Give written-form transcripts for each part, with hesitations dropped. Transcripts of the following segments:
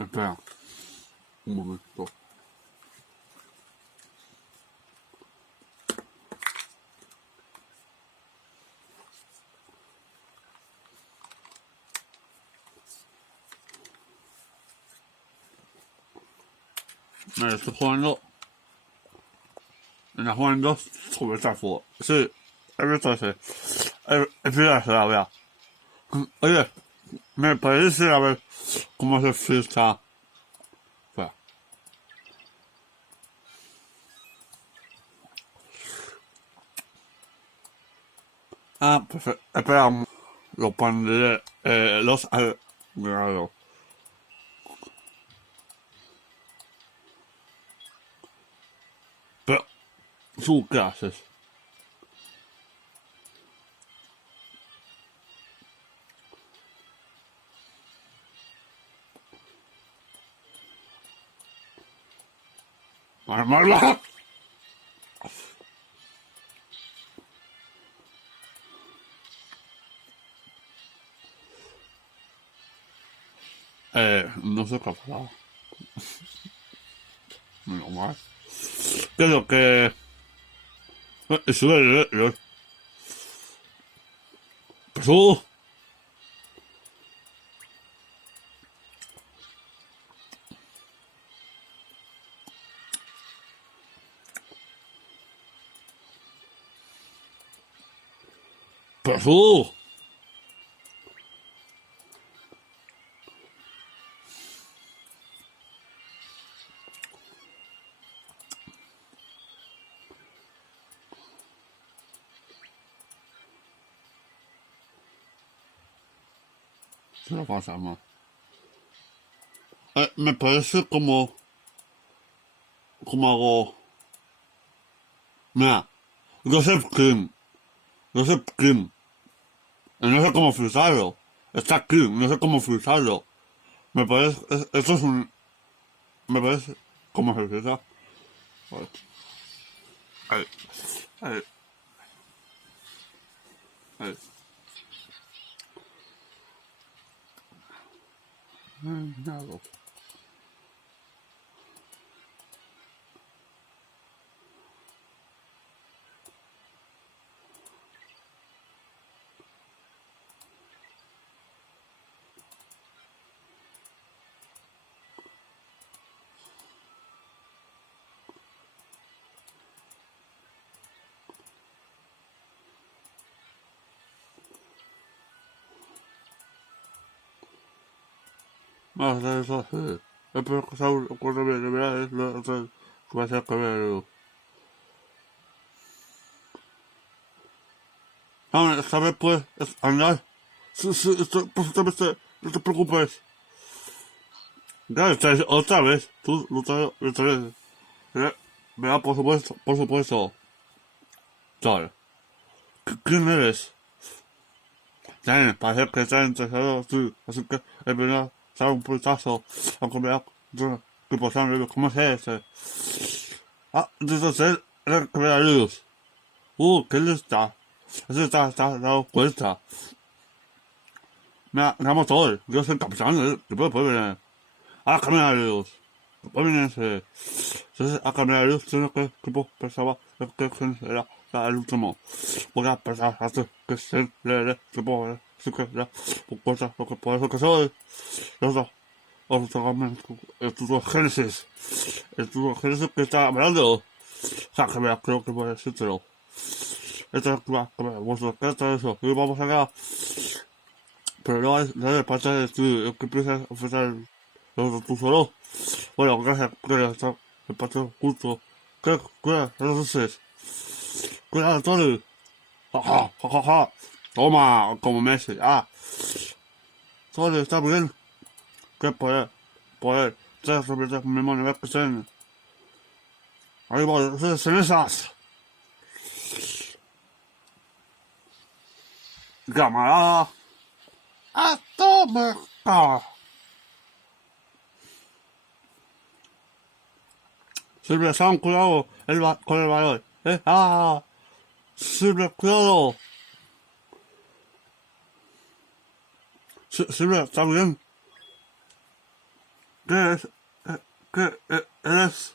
Espera, un momento. Estoy jugando en la Juan 2 sobre Starfall. Sí, he visto ese. Espera, vea. Oye, me parece a ver cómo se filtra. Espera. Ah, perfecto. Espera, lo pondré los al grado. Pero, ¿tú qué haces? ¡Armarla! No sé qué ha pasado. Menos mal. Creo que... Sube el... ¡Pasó! ¡Pasó! Se lo pasa más. Me parece como... Como hago... Mira, Joseph Kim. Joseph Kim. No sé cómo frizarlo. Está Kim, no sé cómo frizarlo. Me parece... esto es un... Me parece... ¿Cómo se friza? Vale. Ahí. Ahí. Ahí. Nada. Más de eso, sí. Espero que se ocurra bien, de verdad, es lo que va a ser que veo. Esta vez puedes andar. Sí, sí, esto, pues esta vez no te preocupes. Ya, otra vez. Tú, otra vez. Verá, por supuesto, por supuesto. Tal. ¿Quién eres? Ya, parece que está interesado, sí. Así que es verdad, sale un pulsazo. Aunque vea que pasan, ¿cómo es ese? Ah, entonces era que vea luz. ¿Qué luz está? Eso está dado cuenta. Mira, ganamos todo. Yo soy el capitán, ¿qué puede venir? Ah, cambia la luz. Puede venir ese. Entonces, a cambiar la luz, tiene que pensaba que era el último. Voy a pensar hasta que se le supongo que ya, pues lo que puede ser que soy. Los dos. El tubo Génesis. El tubo Génesis que está hablando. O sea, que me creo que voy a decírtelo. Esto es que me vuestro esto eso. Y vamos acá. Pero no es parte del estudio. Que empiezas a ofrecer los tú solo. Bueno, gracias. Gracias. Está el parte justo. Cuida, entonces. Cuidado, Tony. Ja, ja, ja, ja. Toma, como Messi. Ah, Tony, está bien. ¿Qué poder? Tres sobre tres memoria, ves que estén. Ahí voy, ustedes en esas. Camarada. Atómica. Silvia Sound, cuidado con el valor. Silvia, cuidado. Silvia, ¿está bien? ¿Qué es? ¿Qué eres?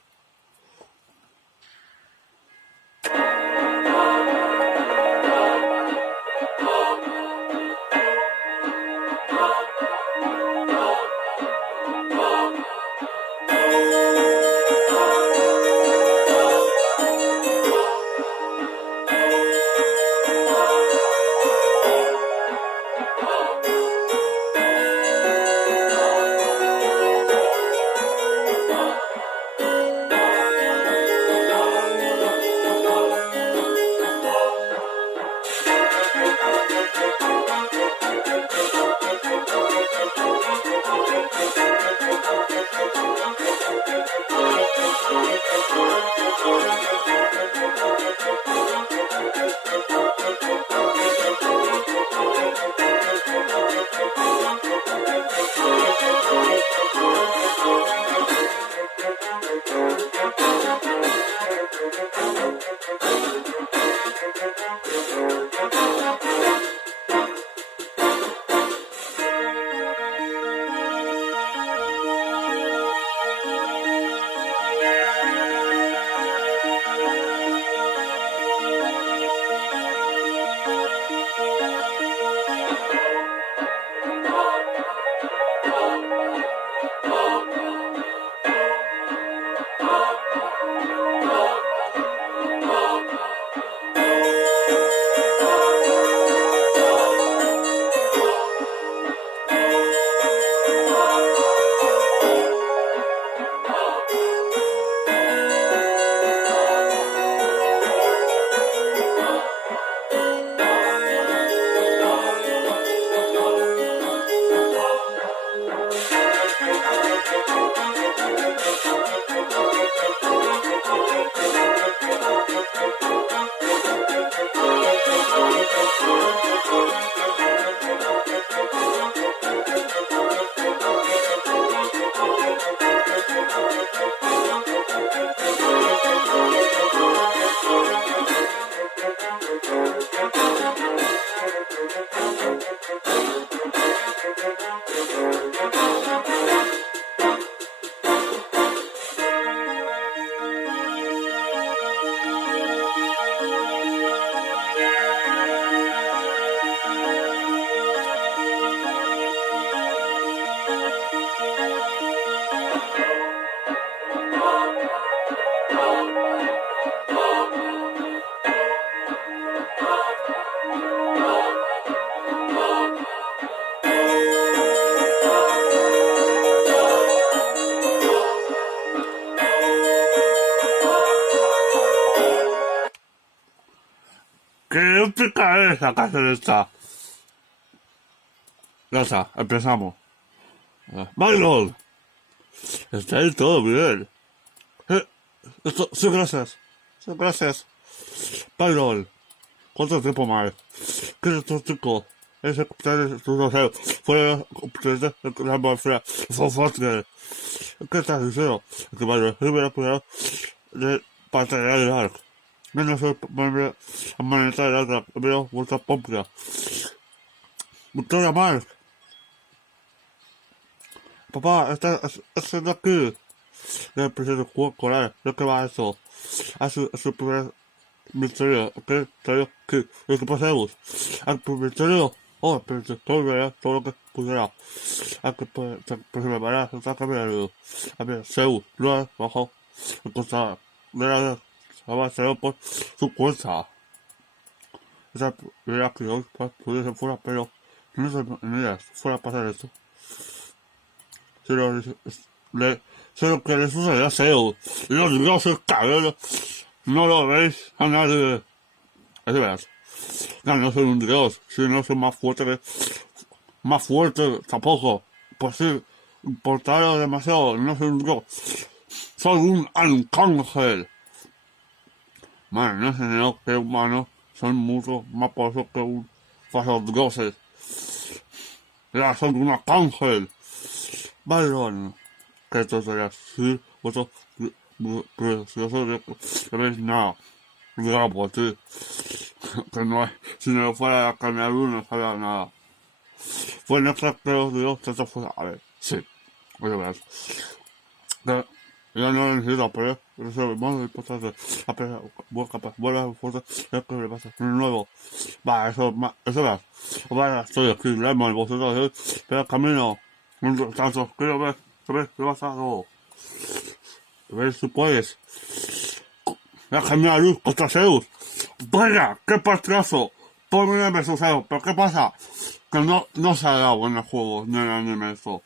¿Qué épica es la canción esta? Ya está, empezamos. Byron, está ahí todo bien. Esto, sí, gracias. Sí, gracias. Byron, ¿cuánto tiempo más? ¿Qué es esto, chicos? Ese cumpleaños, tú no sé, fue la atmósfera, fue fuerte. ¿Qué estás diciendo? Que Byron, yo hubiera podido de pantalla de arco. No soy humanitaria de arco, pero vuelta pompa. Victoria Mark, papá, estás haciendo aquí. El presidente Coral, lo que va a eso. A su primer ministerio, ¿qué? Creo que lo que pasemos. Al primer ministerio, oh, pero todo verá, todo lo que pudiera. A que pues se preparará, se está cambiando. A ver, Seúl, luego, bajo, encontrar, de la se por su cuenta. Esa era que hoy puede ser fuera, pero no se mira, fuera a pasar esto. Si lo, le, sé lo que le sucede a Seúl. Los dioses cabellos. No lo veis a nadie. Es de veras. No, no soy un dios. Si no soy más fuerte tampoco. Pues sí, importaros demasiado. No soy un dios. Soy un arcángel. Man, no sé no, que humanos son mucho más poderosos que un falsos dioses. Ya son un arcángel. Byron. Que esto sería sí, vosotros precioso de veis nada. Diga por ti. Que no hay, si no fuera a cambiar uno, no sabía nada. Fue nuestra que os digo, esto fue, a ver, sí. Oye, verás. Que ya no necesito apoyo. Eso es más importante. Apenas vuelve a foto. ¿Qué le pasa? Nuevo. Va, eso verás. Vaya, estoy aquí, leemos vosotros. Pero camino. Mientras tanto, quiero ver. ¿Qué pasa? ¿Ves? Tú puedes. Déjame la luz contra Zeus. Vaya, qué pastrazo. Todo el mundo me sucedió. Pero ¿qué pasa? Que no se ha dado en el juego, ni en el anime eso.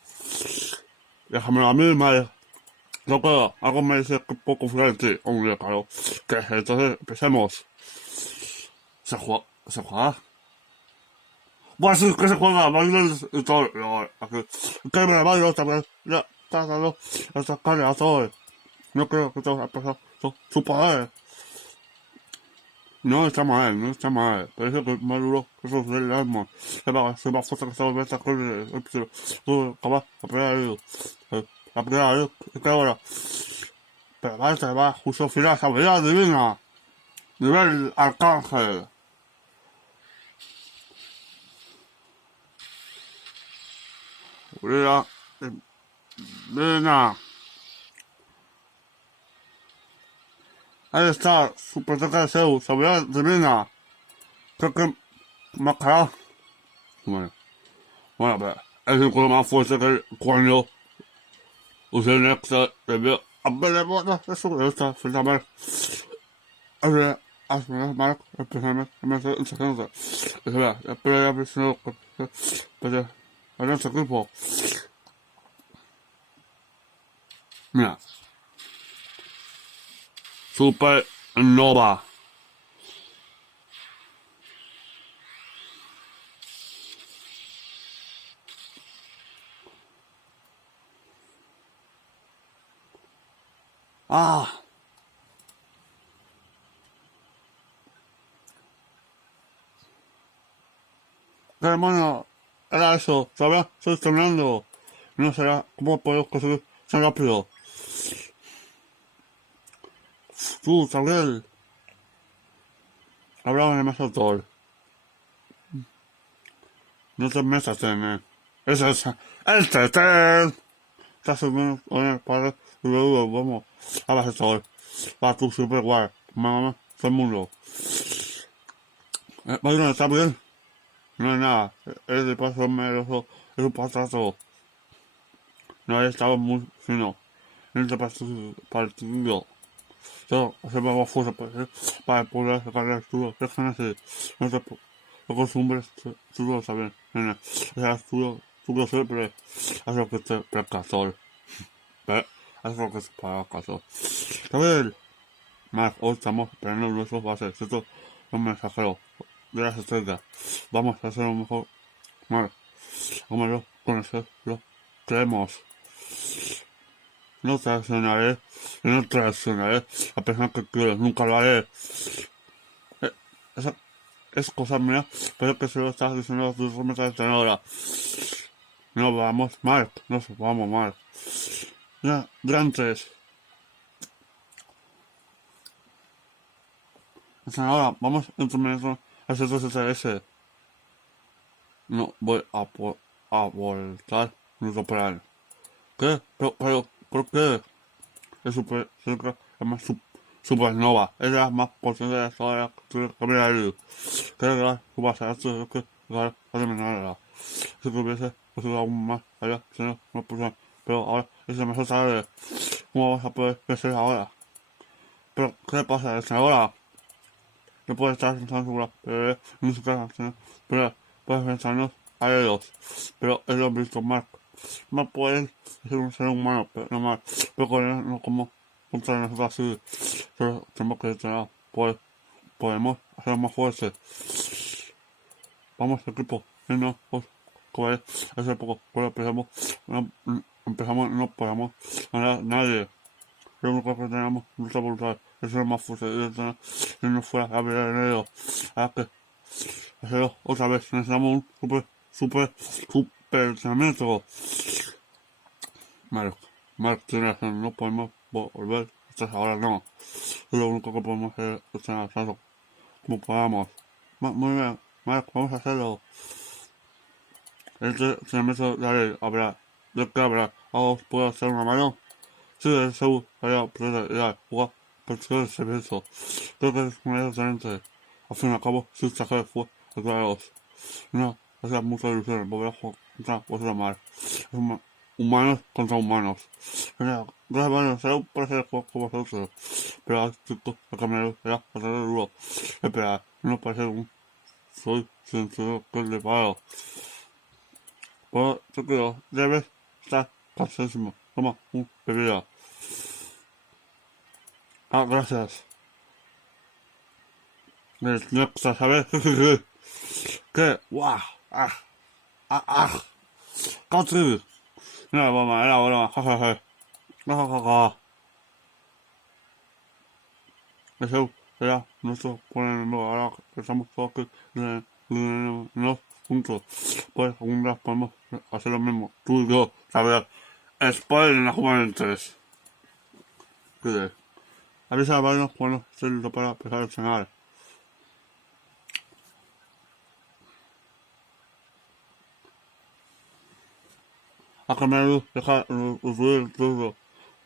Déjame a mí, madre. No puedo. Algo me dice que puedo confiar en ti. Hombre, claro. Que entonces empecemos. ¿Se juega? Pues sí, que se juega. Bailes y todo. Que me bailo otra vez. Ya, está dando. Hasta calle a todo. No creo que todo ha pasado. Su poder. No está mal, no está mal. Parece que más duro que eso es el alma. Se va a forzar que estamos viendo esta cosa. Acaba, la primera vez, que ahora. Pero vale, se va, justo al final, sabiduría divina. Nivel arcángel. Sabiduría divina. Ahí está, su protector de Zeus, sabiduría divina. Creo que me ha quedado. Bueno, pero es el juego más fuerte que cuando usé el extra de ver. A ver, eso está, finalmente. Hazme Mark, especialmente, me hace un segundo. Espera, espera, ya presionó, pero, en este equipo. Mira, Super Nova. Ah, qué demonio era eso, ¿sabes? Estoy terminando. No será, ¿cómo puedo conseguir tan rápido? Tú, Gabriel, hablaba demasiado todo. No te metas en el tetén. Estás subiendo con el padre y luego vamos a la todo. Para tu super guay, mamá, todo el mundo. Bueno, está bien, no hay nada. Es de paso meroso, es un patrazo. No he estado muy fino. En este partido. Yo hacemos más fuerza para poder sacar el estudio. Déjame no te acostumbres, tú lo sabes, nene. O sea, tú lo siempre haz lo que te percató. Haz lo que te percató. ¿Sabes? Más, hoy estamos esperando nuestros bases. Esto es un mensajero de las estrellas. Vamos a hacer lo mejor. Más, vamos a conocerlo. Creemos. No traicionaré, no traicionaré a personas que quiero, nunca lo haré. Esa es cosa mía, pero que se lo estás diciendo a tus ahora. No vamos mal, no vamos mal. Ya, gran 3. Ahora, vamos a implementar el CTS. No voy a voltar nuestro plan. ¿Qué? ¿Por qué? Es es más supernova. Es la más potente de toda la primera luz. Creo que la subasea que la eliminarla. Si tuviese posible aún más allá, si no, no puse. Pero ahora es demasiado tarde. ¿Cómo vas a poder crecer ahora? Pero, ¿qué pasa? Es ahora. No puede estar tan segura, pero no se queda, pero puedes pensarnos a ellos. Pero es lo visto Mark. No pueden ser un ser humano, pero no más. Pero con él no como contra nosotros así. Pero tenemos que entrenar. Podemos hacer más fuertes. Vamos equipo. Y no, pues, como es, hace poco, cuando empezamos, no podemos ganar nadie. Lo único que tenemos lucha voluntad, eso es más fuerte y entrenar. Si no fuera a ver en ello. Hay que hacerlo otra vez. Necesitamos un super entrenamiento. Mark, tiene razón, no podemos volver. Estas ahora no. Lo único que podemos hacer es entrenar tanto como podamos. Muy bien, Mark, vamos a hacerlo. Este entrenamiento de la ley habrá de que habrá, ¿os puedo hacer una mano? Sí, el seguro, vaya, prioridad, jugar, perseguir el servicio. Creo que es una excelente. Al fin y al cabo, su traje fue declarados. No, hacía mucha ilusión volver a jugar contra vuestra madre. Humanos contra humanos. Mira, gracias, bueno, será un placer jugar con vosotros. Pero esto, el camionero era bastante duro. Espera, no parece un soy sincero que le paro. Pero te creo, debes estar cansadísimo. Toma, un bebida. Ah, gracias. Nexa, ¿sabes? ¿Qué? ¡Guau! ¡Ah! ¡Ah! ¡Ah! ¡Casi! Era broma, jajaja. Jajaja. Eso era nuestro ponemos ahora que estamos todos que nos juntos. Pues algún día podemos hacer lo mismo. Tú y yo, ¿sabes? Spoiler en la Juventus. ¿Qué? Avisa a varios cuando estoy listo para empezar a cenar. A cambiar luz, deja subir todo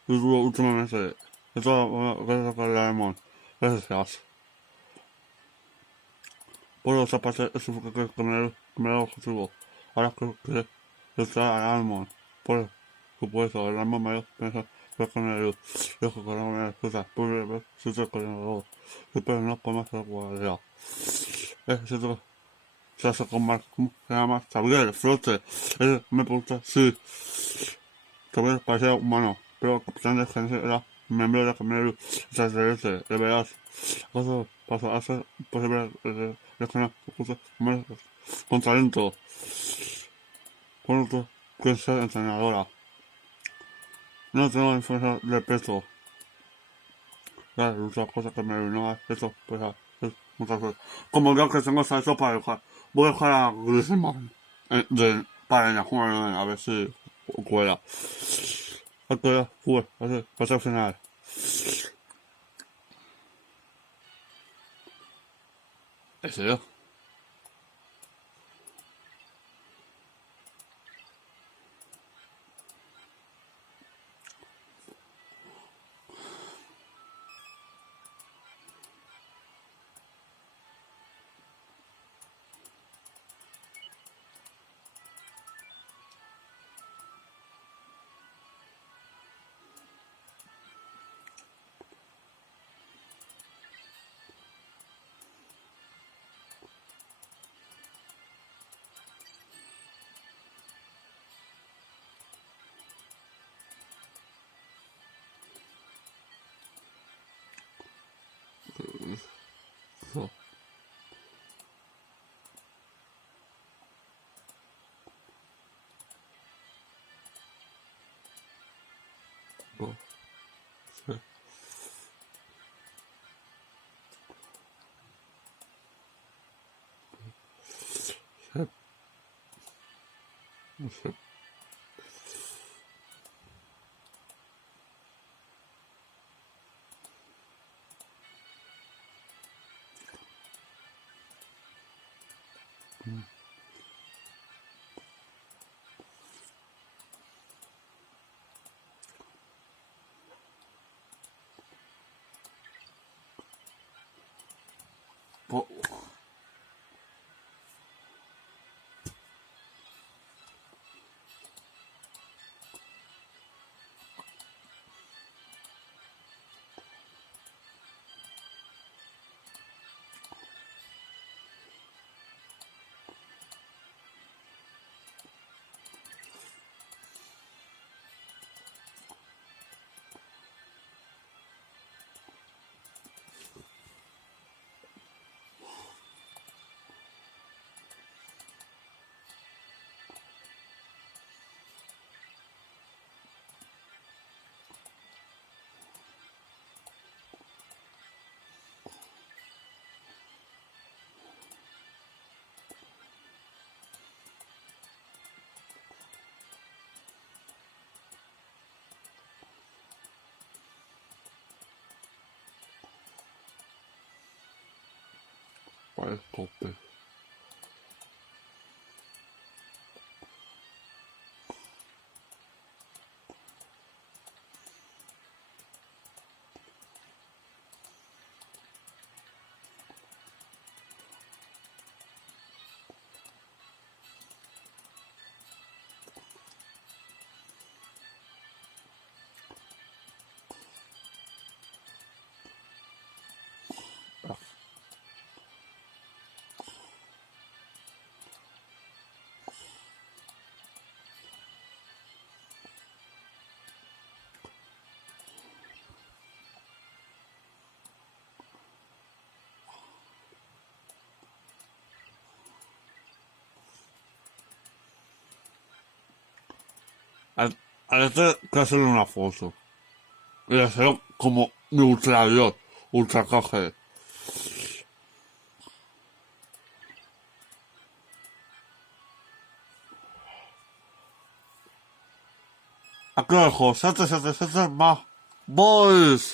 últimamente. Esto gracias a la lemon. Gracias. Por otra parte, eso fue que cambiar el objetivo. Ahora creo que está al lemon. Por supuesto, el lemon mayor piensa que con el luz. Yo que con una excusa, pude ver si se con el luz. Pero no podemos hacer guardia. Es cierto. Se hace con más, ¿cómo se llama? Xavier, flote. Me pregunta, sí. Xavier parecía humano, pero el capitán de agencia era miembro de la familia extraterrestre, de veras. Eso pasó a ser posible de que justo con talento. Con otro que ser entrenadora. No tengo influencia de peso. La otra cosa que me vino a eso, pues es muchas cosas. Como yo que tengo eso para dejar. Voy a dejar a Griezmann para en la jugada a ver si cuela. Ok, fue, así, hasta el final. ¿En serio? No, no, sí, sí, no sé. Po- Parezco pez. A este que hacerle una foto. Y hacerlo como mi ultra Dios, ultra KG. Aquí lo dejo, 777 más. Boys.